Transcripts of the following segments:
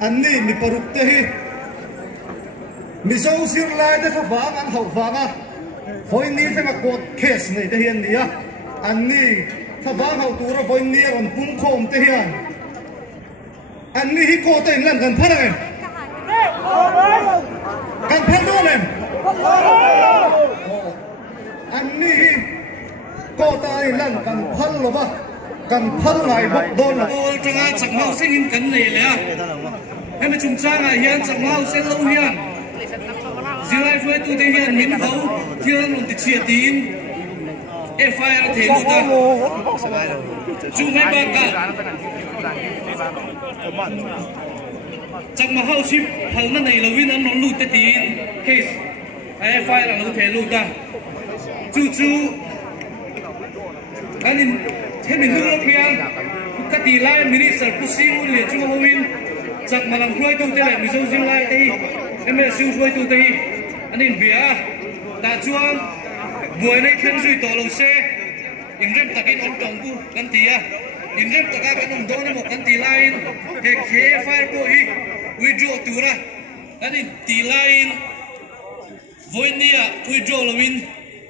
Anni mi paruk te hi mi so sir lai te wang an hau wanga voi ni te kot case nei te hian nia anni wang hau tura voi ni ron pum khom te hian anni hi ko te lan kan phara em kan phar do lem anni hi ko ta lan kan phal lo ba kan phal ngai bok don la ol tanga chak mau sing in kan nei le em chung changa hian chak mau sen lo hian zilai foi tu te hian min ho hian lon ti chia tin fire the lu ta chung mai ba ka chak ma hau ship hal na nei lo win an non lu te tin case fire lo the lu ta chu anin hemin lu lo hian ka ti lai minister pusi u le chu ho win chak malang khoi tu te le mi so zin lai te em siêu khoi tu te anin bia ta chuan buai nei khen sui to lo se in rem takin on tong ku kan ti a in rem taka kan on don mo kan ti lain he khe fire ko hi withdraw tura anin ti lain voinia withdraw lo win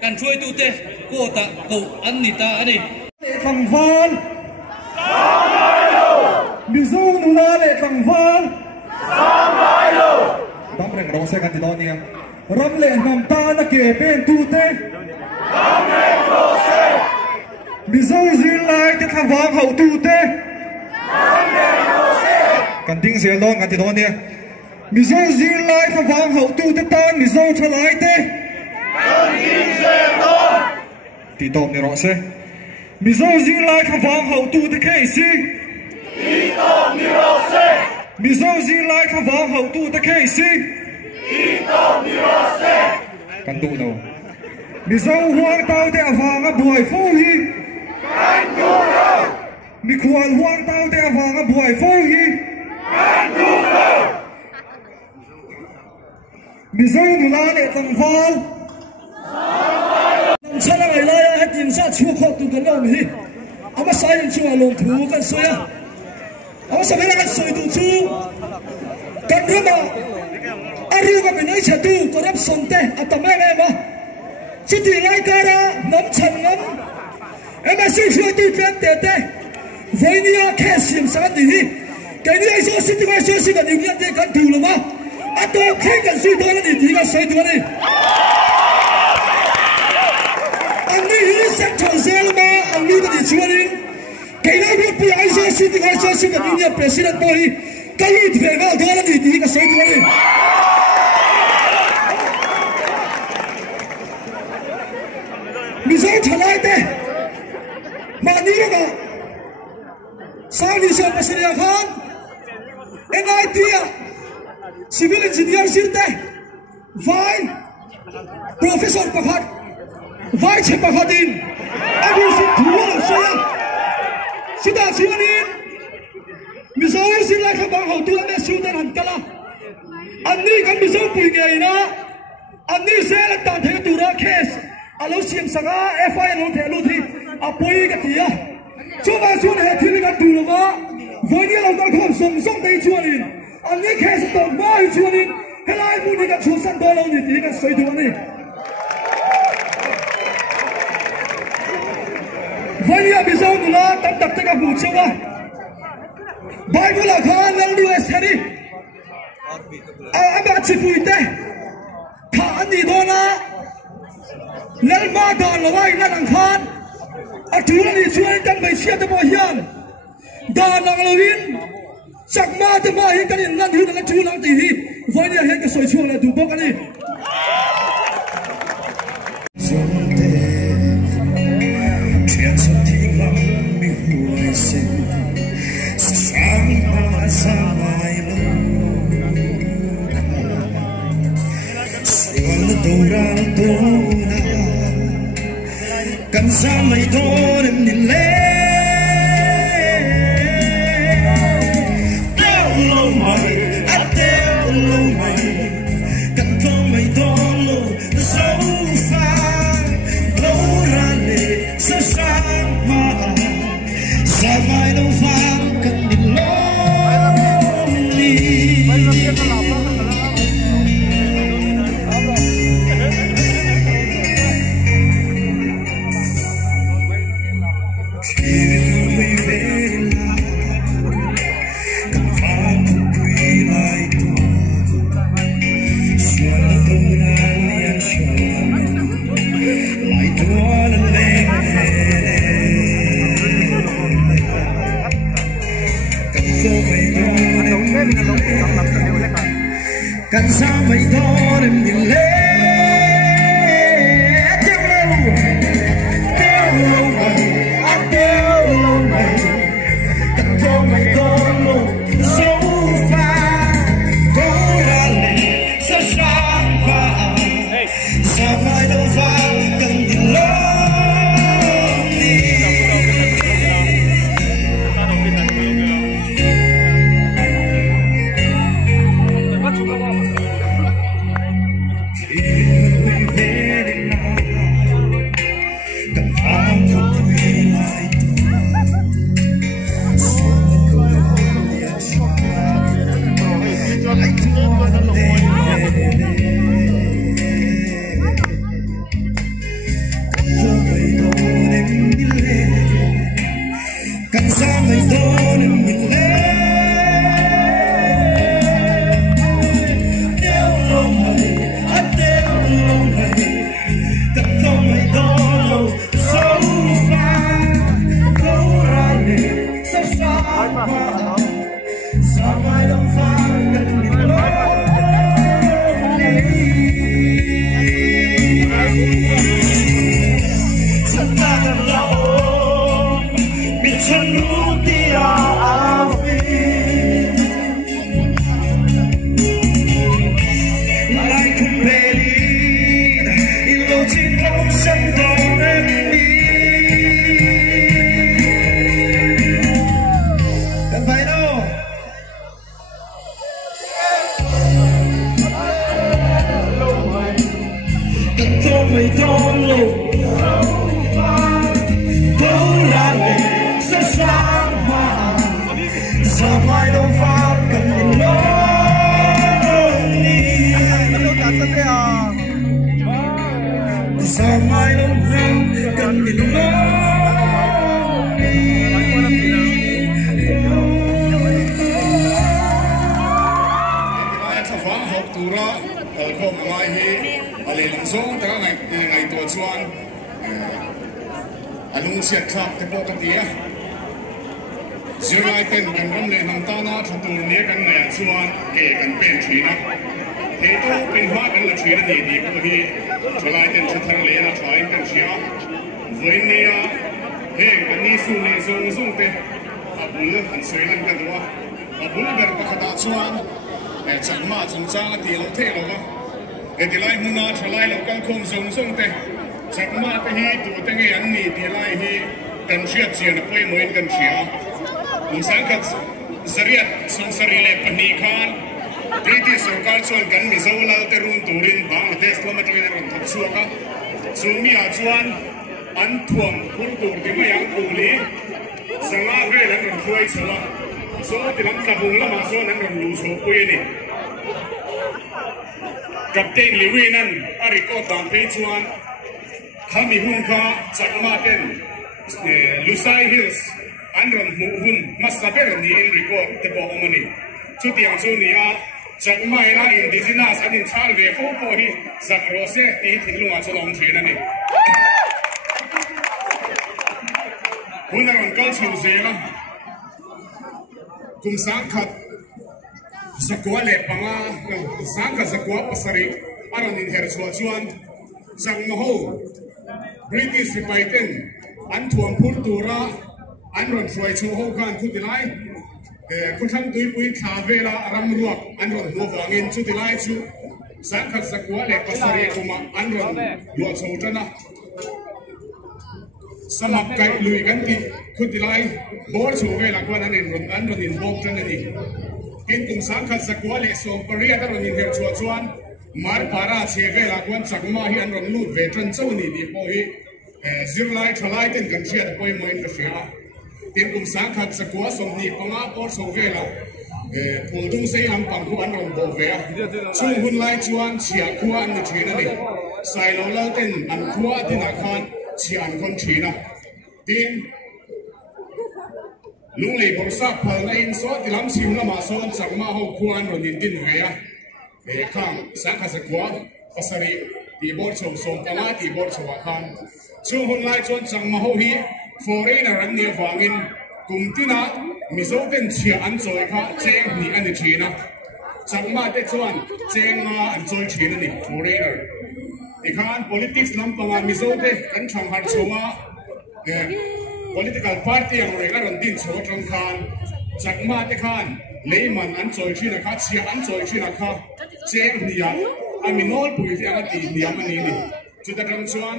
kan khoi tu te ko ta ko an ni ta ani thằng Văn Mizu nuna le thằng Văn Tam reng rong se kan ti don nia ram le nam ta na ke pen tu te tam reng rong se Mizu zin lai te thằng Văn hậu tu te tam reng rong se kan ding zel don kan ti don nia Mizu zin lai thằng Văn hậu tu te tan Mizu thalai te kan ding zel don ti tom ni rong se Mizo zin lai thằng Văn hậu tu te ke si ti tom ni rong se Mizo zin lai thằng Văn hậu tu te ke si ti tom ni rong se kan tu no Mizo huang tao te avang a buai fo hi kan tu no mi khual huang tao te avang a buai fo hi kan tu no Mizo nu la le thằng Văn Sana ngai lai a tin sa chu kho tu kan lo mi ama sai in chu along thu kan soya ama sa mena kan soi tu chu kan rama aru ka benai cha tu corruption te atame me ma chiti lai kara nam chan ngam MSC chu tu kan te voinia kesim sa ni hi kai ni so city ma so si kan union te kan tu lo ma ato khen kan sui do ni ti ga sai tu ni Anni hi central cell ma anni ka di chuanin kaina bi pi ai so city ka so si ka union president boy kalut ve ma do la ni ti ka sai tu ni mi so thalai te ma ni ga sa ni so pasria khan NIT civil engineer sirte vai professor pakhat vai che pakhatin abu sin thua soya sida sianin mizo sin lai kha bang ho tu me su tan han kala anni kan mizo pui nge ina anni se la ta the tu ra case alo siam sanga FI lo the lu thi apoi ka tia chu ba su ne thi ka tu lo ba voi ni lo ta khom song song dei chuanin anni case to mai chuanin helai mu ni ka chu san do lo ni ti ka soi tu ani Vanya bizo nula tam tak taka buchawa Bible khan lang US hari aba chipuite tha ani dona lalma dan lawai nan khan athula ni chuan kan bai sia ta bo hian dan lang lawin chakma ta ma hi kan nan hu na chu lang ti hi Vanya he ka soi chuan la du bok ani Kan sa may doon nile Tao lâu mày At tao lâu mày Kan có mày Cần sao mây đó em nhìn lên tiêu lâu mày anh tiêu lâu mày cần cho mày đó một dấu pha cố ra lệ sẽ sáng và sao mai đâu pha cần nhìn lớn Cần sao mây đó em nhìn lên tiêu lâu mày anh tiêu lâu mày cần cho mây đó lâu sâu pha câu ra lệ sao xa mà sao mai đông pha cần nhìn lớn chân ta cần lâuฉันรู้ที่อาฟีลายคุณเบลีอีโลจิโนฉันโดนเรื่องนี้กันไปโน่กันโตไม่โดนลูกsao mai đâu pha cần nhìn lớn đi sao mai đâu pha cần nhìn lớn điถ้าฟังหกตัวละคงไม่ฮีอะไรหลังส่งแต่ไงตัวชวนอนุเสียครับแต่ปกติสิ่งไรเป็นกันรำเลยน้ำตาหน้าทัตัวนี้กันแหน่ชวนเอกกันเป็นชีนะเหตุเป็นว่ากันละชีนะดีก็ที่สิ่งไรเป็นชุดทางเลนะชายกันเชียวันนี้เฮ้กันนี้สู้เลยส่งเตะบุญหันสวยนั่นกันตัวบุญเบิกประคตชวนจังมาจังจ้าตีเราเท่เราละตีไล่มุนาสิ่งไรเรากันคงส่งเตะจังมาไปฮีตัวตั้งยันนี่ตีไล่ฮีกันเชียเชียนะไปเหมือนกันเชียคุณสังกัดสรีระสงสรีเลปนีคานที่สกัดชวนกันมิสาวลาเตรุนตูรินบางประเทศละมาที่นี่รันทับชัวกันสูมีอาชวนอันท่วมคุณตูร์ที่ไม่ยังอุลีสังอาเวลันรันช่วยเชลโซ่ที่หลังกับบุงละมาโซ่นั้นรันลูโซ่ปุยนี่กับเต้นลิวีนั้นอาริโกตามไปชวนเขามีหุ่นข้าจากมาเต้นลูไซฮิลส์อันนั้นมูหุ่นมาสับเปอร์นี่เอ็นริโก้เตปอมันนี่ชุดอย่างชุดนี้จากไม่น่าอินดิจินัสอันนี้ชาลเวฟโอ้โหฮิสักโรเซ่ที่ทิ้งลงมาจะลองเทนั่นนี่คุณนั่นก็ชิวเสียนะคุณสังกัดสกัวเล็บปังสังกัดสกัวปัสสริอันนั้นเฮร์ชวชวนจังมโหบริติสไปเต็นอันถ่วงพุทธุระอันนั้นช่วยชูหัวกันคุติไลคุณทำตัวปุยขาเวลารำรวบอันนั้นหัวฝังเงินชุติไลชูสังกัดสกัวเล็กปัสสริกุมาอันนั้นหัวโชว์นะสลับไก่ลุยกันที่คุติไลบอลชูเวลากว่านั้นเองอันนั้นอินบอกจันนี่กินกุมสังกัดสกัวเล็กส่งปริยัติอันนั้นเฮร์ชวชวนมาร์ปาราเชเวลากว่าจักมาฮิอันนั้นลูดเวทันเจ้านี่ดีพอฮีซิลไลทลายเต็นกันเชียร์พอยมันก็เสียทีมกุมสังกัดสกัวสมนิปังอาปอร์โซเวลาผู้ทุ่งเสียงปังผู้อันนั้นโบเวียช่วงหุ่นไล่ชวนเชียร์ขั้วอันนั้นชีนั่นเองใส่เราเล่าเต็นอันขั้วที่นักขันเชียร์อันคนชีนะทีม ลุงเลยบริษัทพลายสวัสดิลำชิมละมาส่วนจากมาหกควันรนินดินเวียเด็กข้างสังขสกวาภาษารีตีบอลส่งส่งปลาตีบอลสวัสดิ์ช่วงคนไล่จนจากมาหกฮีฟอร์เรนรันเนียฟังอินกุมตินามิโซเป็นเชียอันจอยค่ะเจงนี่อันนี้ชีนะจากมาเด็กส่วนเจงมาอันจอยชีนั่นนี่ฟอร์เรนอีกครั้ง politics ลำปางมิโซเดกันช่างหัดชัวเนี่ย political party อย่างไรก็รันดินโชว์ตรงคันจากมาเด็กขันเลยมันอันจอยชีนะคะเชียอันจอยชีนะคะเจงนี่อ่ะอามิโนลปุยที่อันตีนี่มันนี่นี่จุดตรงส่วน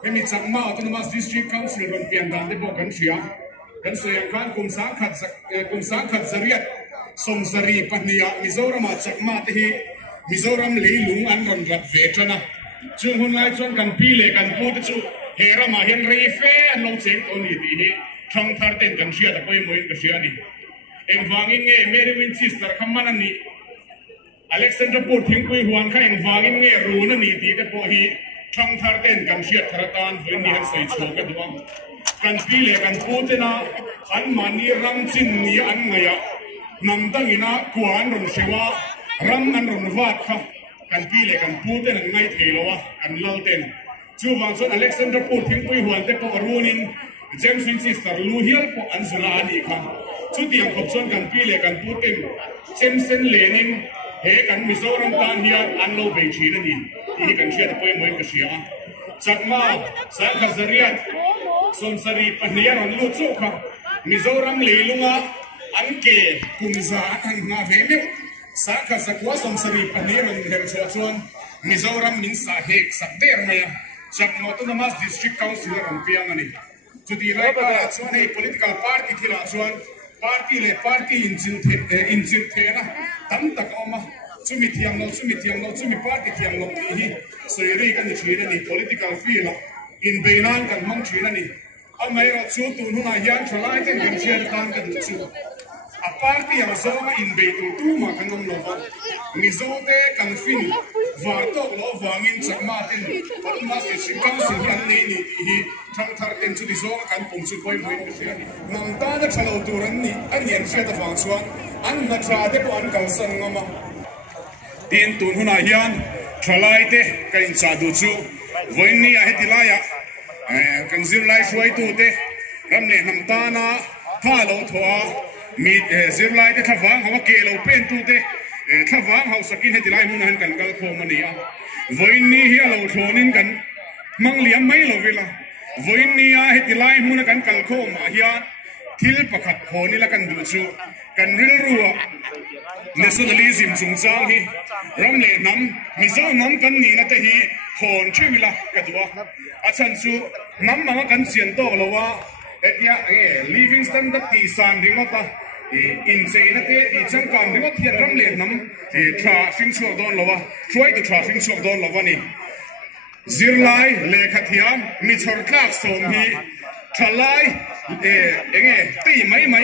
ไม่มีจากมาตัวนั้นมา district council มันเปลี่ยนดันได้บอกกันเชียกันเสียงการกุมสังขัดเสรียดสมสรีปนิยมิโซรามาจากมาที่มิโซรามลีลุงอันรอนรับเวทนะช่วงคนไล่ชวนกันปีเล็กันพูดจู่เฮรามาเห็นรีเฟนลงเสียงตัวนี้ที่ทางทาร์เต้นกันเชียร์แต่ไปมวยกันเชียร์นี่เอ็งฟังอิงเง่เมริวินซิสต์คำมันนี่อเล็กซานดร์พูดถึงคุยหวนข้าเอ็งฟังอิงเง่รู้นั่นนี่ที่แต่พอฮีทางทาร์เต้นกันเชียร์ทาร์ตานวันนี้ใส่โชว์กันด้วยกันปีเล็กันพูดนะอันมันนี่รังจินนี่อันไงอะนั่งตั้งอินะกวนรอนเชวะรังอันรอนวาดค่ะกันปีเล็กันพูดนะไงเทลวะกันเล่าเต้นช่วงวันส่วนอเล็กซานดร์พูดถึงคุยหวนแต่พอรู้นินเจมส์วินซิสต์ลูเฮียลพออันสุราดีค่ะชุดเดียงขบส่วนกันปีเล็กันพูดเต็มเจมส์เซนเลนินเฮกันมิโซรัมตานเฮียอันโลเบชีนั่นนี่ที่กันเชียร์แต่ไปมวยกันเชียร์จากมาสังขสรียดสมสรีปนิยารันลุจุค่ะมิโซรัมลีลุงะอันเกกุมซาอันนาเวนิวสังขสกวาสมสรีปนิยารันเฮลชวนมิโซรัมมินสาเฮกสักเดอร์เมียจากมาตุนมาสดิสทริกคาวน์ซิลรัมเปียงนี่จุดที่ไรก็ชวนให้ political party ที่ละชวน party เลย party อินจินเทนะตั้งแต่ก็มาจุมิเทียงเราจุมิ party เทียงเราที่เสรีกันนี่ชีนั่นนี่ political feel อินเบนันกันมั่งชีนั่นนี่อเมริกาชูตุนหุ่นอายันชลายกันกันเชียร์ต่างกันดูชูa party yang sama in betul tu makan nom lovan mizote kan fin varto lo wangin chakmatin patma se sikang sinhan nei ni hi thang thar ten chu di zonga kan pum chu koi moi ka sia ni nam ta na chalo turan ni an yen sia ta wang chuan an na tra de ko an kal san ngama tin tun huna hian thalai te kan cha du chu voin ni a hetilaya kan zir lai shuai tu te ram le nam ta na tha lo thoaมีเสียงไล่แต่ถ้าฟังเขาว่าเกลเอาเป็นตัวเตะถ้าฟังเขาสกินให้ติไล่มุนันกันก็โคมันนี่อ่ะวันนี้เฮียเราโชนินกันมังเลี้ยงไม่เราเวลาวันนี้ให้ติไล่มุนันกันกัลโคมาเฮียทิลประคับโคนี่ละกันดูชูกันริลรัวเนชั่นแนลิซึมสูงจ้างฮีรำเล่น้ำมิโซน้ำกันนี่นะแต่ฮีโคนช่วยเวลากันตัวอาจารย์ชูน้ำมันกันเสียนโตเราว่าเอ็ดยาliving standard ที่สามที่ว่าตาอินเซนั่นเองที่จังการที่ว่าเทียนรำเลียนน้ำที่ทราฟิงช่วงโดนเราว่าช่วยตัวทราฟิงช่วงโดนเราว่านี่ซิร์ไลเลขาธิการมิชอร์คลาสโซมฮีทลายตีไหม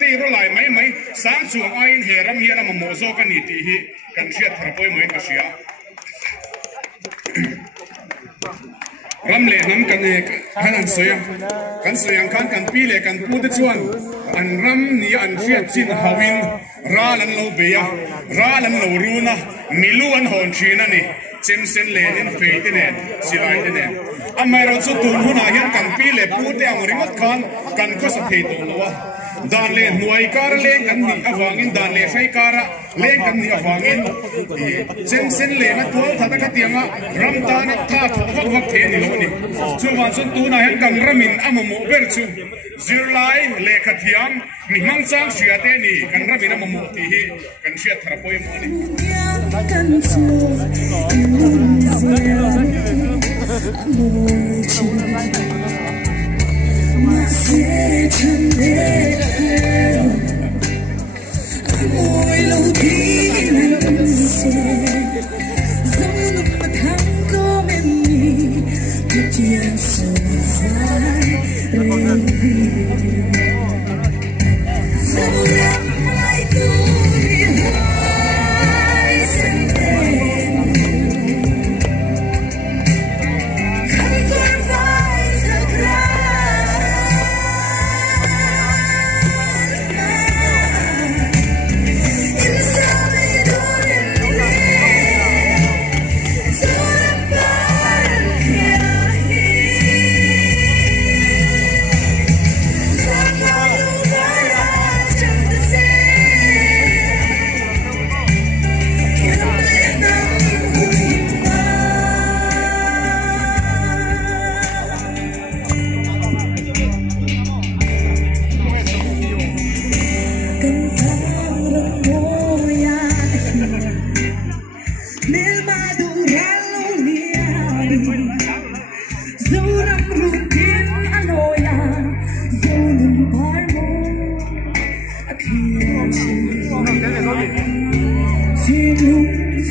ตีรถไหลไหมสามช่วงไอ้เฮรัมเฮียนมาโมโซกันนี่ที่ฮีกันเชียร์ทราปอยไหมกันเชียร์รำเล่นน้ำกันขนาดเสียงกันปีเล่กันพูดชวนอันรำนี่อันเชียจินฮาวินราลันโลเบียราลันโลรูนะมิลูอันฮอนชีนันนี่เจมส์เซนเลนินเฟย์ติเน่สิไลติเน่อเมริกาสุดทุนหุ่นอาเฮียนกันปีเล่พูดแต่อเมริกากันก็สะเพดตัวละดานเล่หน่วยการเล่นกันนี่อวังอินดานเล่ใช้การะเล่นกันนี่อวังอินเจมส์เซนเล่นะตัวท่าตะกัดยังอ่ะรำตานะท่าถูกวักเทนี่แล้วนี่ช่วงวันสุดตัวนะเห็นกันรำมินอามโมเบอร์ชูซิร์ไลเล่ขัดยังมีมังซังเสียเตนี่กันรำมินอามโมตีฮีกันเชียร์ทราปอยโม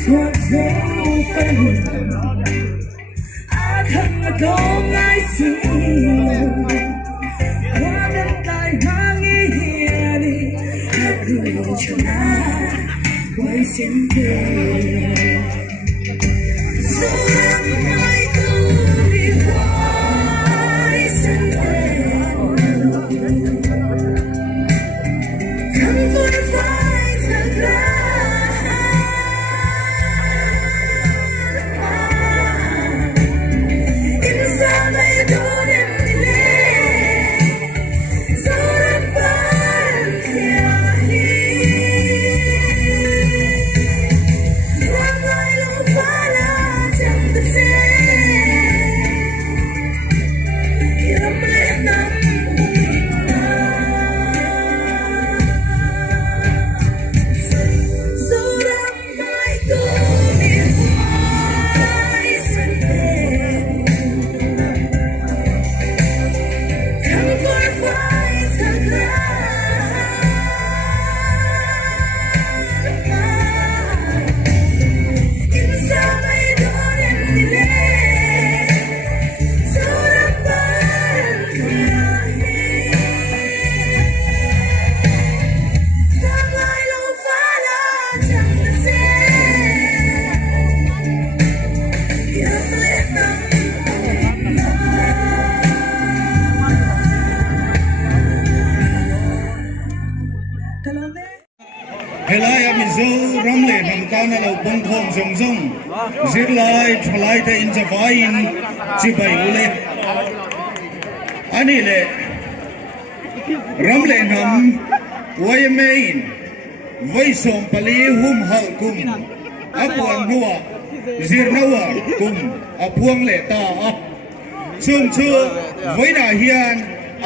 thuộc dấu phận thân là không ai xưa qua đất lại mang ý nghĩa đi hát gửi cho na quay xin về dù em ai cứ đi quay xin về không vui phải thật ra Helai amizo ramle namkana lo bongkhom zongzong zirlai thalai te in javain chibai ule ani le ramle nam waymain voisom pali hum halkum apuang nuwa zirnawa kum apuang le ta a chung chu voina hian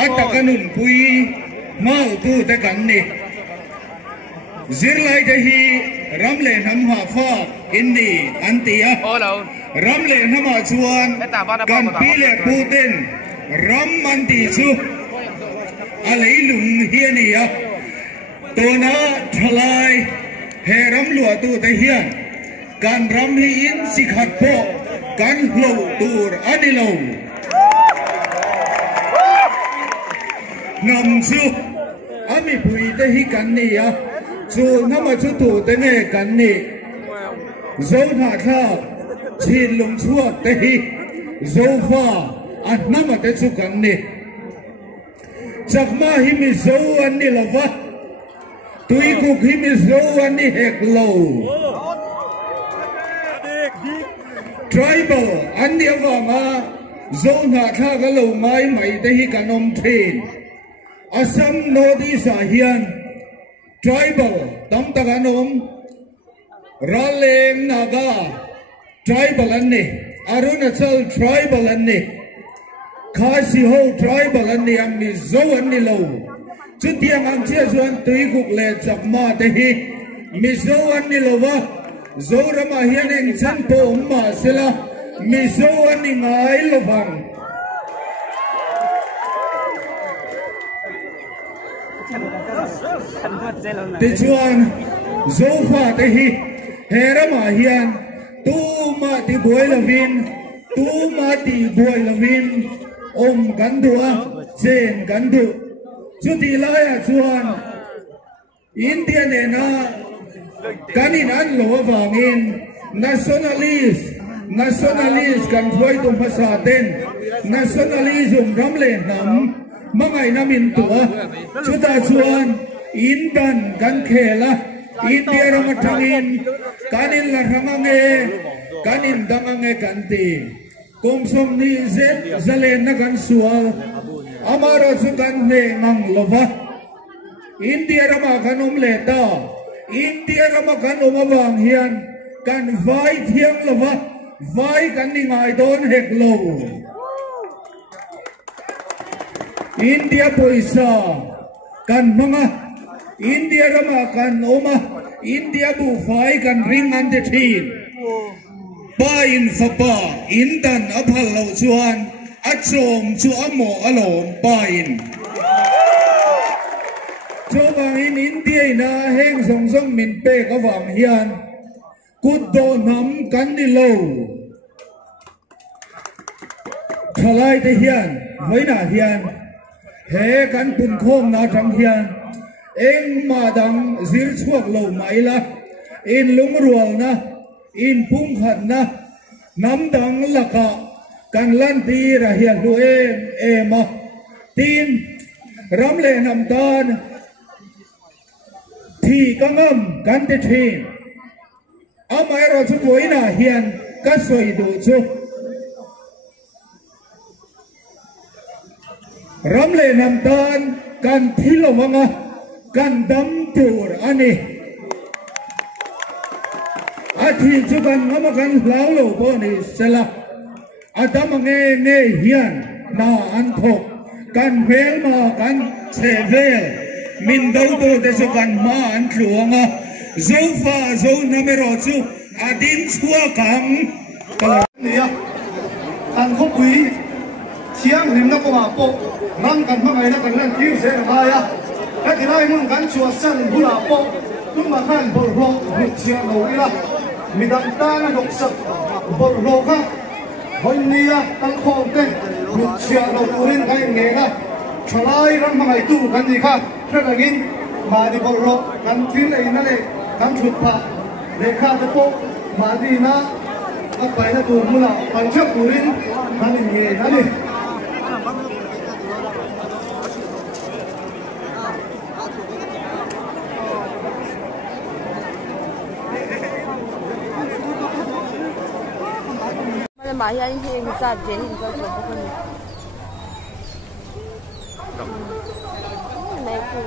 atakanun pui mal tu te kan ni zirlai de hi ramle nam ha fa inni antia ramle nama chuan kan pile putin ram manti chu alei lung hiania tona thalai he ram lua tu te hian kan ram hi in sikhat po kan lo tur anilo ngam chu ami pui te hi kan ni ya chu nama chu tu te ne kan ni zo tha tha chin lung chua te hi zo fa an nama te chu kan ni chakma hi mi zo an ni lova tui kuk hi mi zo an ni hek lo tribal an ni awanga zo na tha ga lo mai mai te hi kanom thin Assam Northeast hian tribal tam taganom Raleng Naga tribal anni Arunachal tribal anni Khasi Ho tribal anni amni zo anni lo chutiang ang chia zuan tui kuk le chakma te hi mi zo anni lo wa zo rama hian eng chan po umma sila mi zo anni ngai lo bang ti chuan zo fa te hi herama hian tu ma ti buai lovin tu ma ti buai lovin om kan dua chen kan du chu ti lai a chuan India ne na kanin an lo wangin nationalist kan phoi tum phasa ten nationalism ramle nam mangai namin tua chuta chuan indan kan khela India ramathangin kanin la rangange kanin dangange kanti komsom ni zet zalen na kan sual amaro chu kan ne ngang lova India rama kanum leta India rama kanum awang hian kan vai thiang lova vai kan ni ngai don hek lo India poisa kan manga India rama kan oma India bu fai kan ring an de thin ba in fa ba indan aphal lo chuan achom chu amo alom ba in chowang in India na heng song song min pe ka wang hian cút đồ nắm cắn đi lâu thà lại thì hiền với nà hiền hệ cắn bùn khom na trăng hiền em mà đang dính chuộc lâu máy là in lúng ruộng na in pung hận na nắm đắng là cả căn lan đi ra hiền lu em mà tin rắm lệ nằm tan thì các ngâm cắn tê thìn áo máy rồi chú với là hiền các sợi đủ chú rắm lệ nằm tan căn thi lồng vanga căn đấm tủ anh đi thì chú căn ngắm căn lão lẩu bơ này sẽ là đấm nghe hiền na ăn thục căn véo mà căn xe véo mình đâu đâu để cho căn mà ăn chuông dấu pha dấu nằm rồi chú đến xua cắm nè căn khúc quý chiang niệm nó có mà bộ răng căn mà ngày nó căn lên cứu sẽ là ai à cái thì nay muốn căn chùa sân bù là bộ chúng mà khăn bộ rộng một chiang đầu đi là mình đang ta là độc sắc bộ rộng khác hồi nia tăng khom tên một chiang đầu tu lên cái nghề đó trở lại răng mà ngày tu căn gì khác rất là kinh mà đi bộ rộng căn thiên này nó này căn chuột phạ để khác cái bộ mà đi nó các bài nó tu mua là bằng chất tu lên nó là nghề nó đi mà hiện hiện ra dễ hình cho chúng tôi này cũng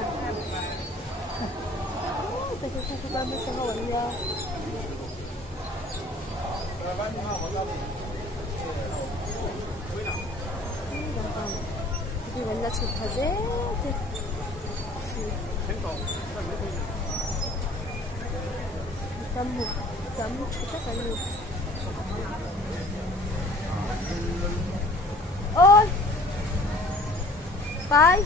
cái ba mươi sáu rồi nha đi lên là chụp thật dễ chấm tất cả nhiều ôi bye